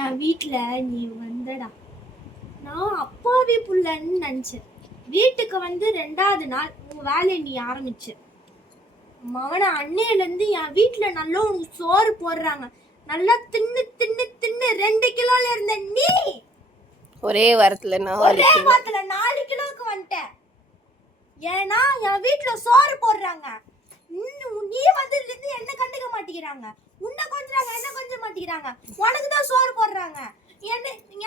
என் வீட்டுல நீ வந்தடா. நான் அப்பாவி புள்ளன்னு நினைச்சேன். வீட்டுக்கு வந்து 2வது நாள் உன் வேலையை நீ ஆரம்பிச்ச. மவன அன்னையில இருந்து என் வீட்டுல நல்லா உனக்கு சோறு போடுறாங்க. நல்லா தின்னு தின்னு தின்னு 2 கிலோல இருந்த நீ ஒரே வாரத்துல 4 கிலோக்கு வந்துட்ட. ஏன்னா என் வீட்டுல சோறு போடுறாங்க. நீ வந்ததுல இருந்து என்ன கண்டுக்க மாட்டேங்கிறாங்க. உன்னை கொஞ்சறாங்க, என்ன கொஞ்ச மாட்டேங்கிறாங்க. உனக்கு தான் சோறு போடுறாங்க.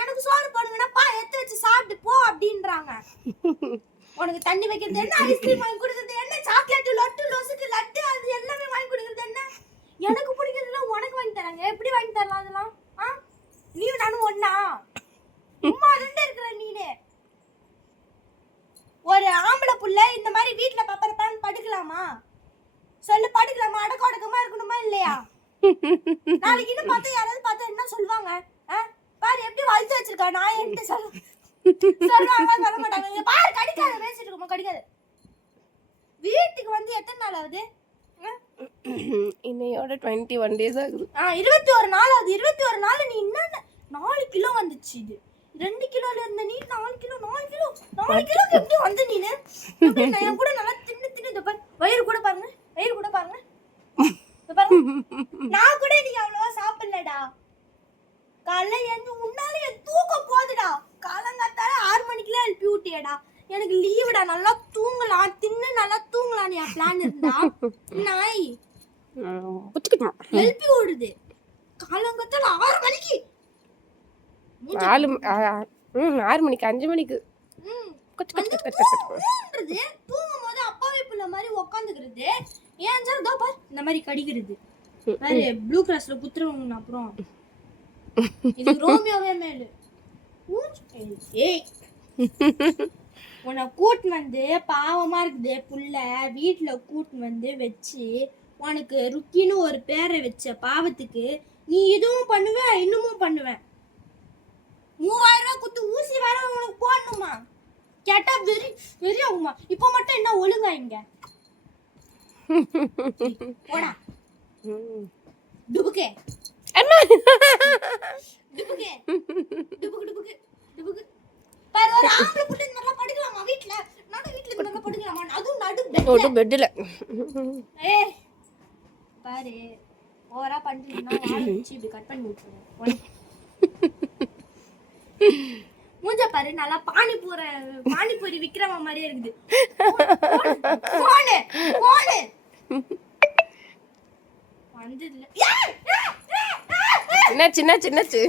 எனக்கு சோறு போடுங்கன்னா பா எடுத்து வச்சு சாப்பிட்டு போ அப்படின்றாங்க. உனக்கு தண்ணி வைக்கிறது என்ன, ஐஸ்கிரீம் வாங்கி கொடுக்கறது என்ன, சாக்லேட் லட்டு லொசுக்கு லட்டு அது எல்லாமே வாங்கி கொடுக்கறது என்ன. எனக்கு பிடிக்கிறதுல உனக்கு வாங்கி தராங்க. எப்படி வாங்கி தரலாம் அதெல்லாம்? நீ நானும் ஒண்ணா? சும்மா ரெண்டு இருக்கிற நீனே. ஒரு ஆம்பளை புள்ள இந்த மாதிரி வீட்டுல பப்பரப்பான்னு படுக்கலாமா சொல்லு? படுக்கலாமா? அடக்க அடக்கமா இருக்கணுமா இல்லையா? நாளைக்கு இன்னும் பார்த்தா யாராவது பார்த்தா என்ன சொல்லுவாங்க? பாரு எப்படி வளர்த்து வச்சிருக்கா நான் என்கிட்ட சொல்லுவாங்க. சொல்ல மாட்டாங்க. பாரு கடிக்காத பேசிட்டு இருக்கோமா? கடிக்காது. வீட்டுக்கு வந்து எத்தனை நாள் ஆகுது? இன்னையோட 21 days ஆகுது. 21 நாள் ஆகுது. 21 நாள் நீ என்ன 4 கிலோ வந்துச்சு. இது 2 கிலோல இருந்த நீ 4 கிலோக்கு எப்படி வந்து நீனு? நான் கூட நல்லா தின்னு தின்னு இந்த பாரு வயிறு கூட பாருங்க. நான் கூட நீ அவ்வளவா சாப்பிடலடா. காலைல எழுந்து உன்னால என் தூக்கம் போகுதுடா. காலங்காத்தால 6 மணிக்கெல்லாம் எழுப்பி விட்டியடா. எனக்கு லீவுடா, நல்லா தூங்கலாம், தின்னு நல்லா தூங்கலாம். என் பிளான் இருந்தா நாய் எழுப்பி விடுது. காலங்காத்தால 6 மணிக்கு 6 மணிக்கு 5 மணிக்கு தூங்கும் போது அப்பாவே புள்ள மாதிரி உட்காந்துக்கிறது. ஏன் சார் இதோ பார் இந்த மாதிரி கடிக்கிறது. வேற ப்ளூ கிராஸ்ல குத்துறவங்க. அப்புறம் இது ரோமியோவே மேலு. ஏய் உன்னை கூட்டு வந்து பாவமா இருக்குது புள்ள. வீட்டுல கூட்டு வந்து வச்சு உனக்கு ருக்கின்னு ஒரு பேரை வச்ச பாவத்துக்கு நீ இதுவும் பண்ணுவ இன்னமும் பண்ணுவேன். 3000 ரூபாய் குத்து ஊசி வேற உனக்கு போடணுமா? கேட்டா வெறி ஆகுமா? இப்போ மட்டும் என்ன ஒழுங்கா இங்க போடா டுபுக்கே அண்ணா டுபுக்கே டுபுக்கு பாரு. ஒரு ஆம்பளை புள்ள இந்த மாதிரி படுக்கலாமா வீட்ல? வீட்ல இந்த மாதிரி படுக்கலாமா? அதுவும் நடு பெட்ல. ஏய் பாரு ஓவரா பண்ணிட்டீங்கன்னா வாளை வச்சு இப்படி கட் பண்ணி விட்டுருவேன். மூஞ்ச பாரு நல்லா பானிபூரி விக்கிறவ மாதிரியே இருக்குது. போனு வந்ததுல என்னாச்சு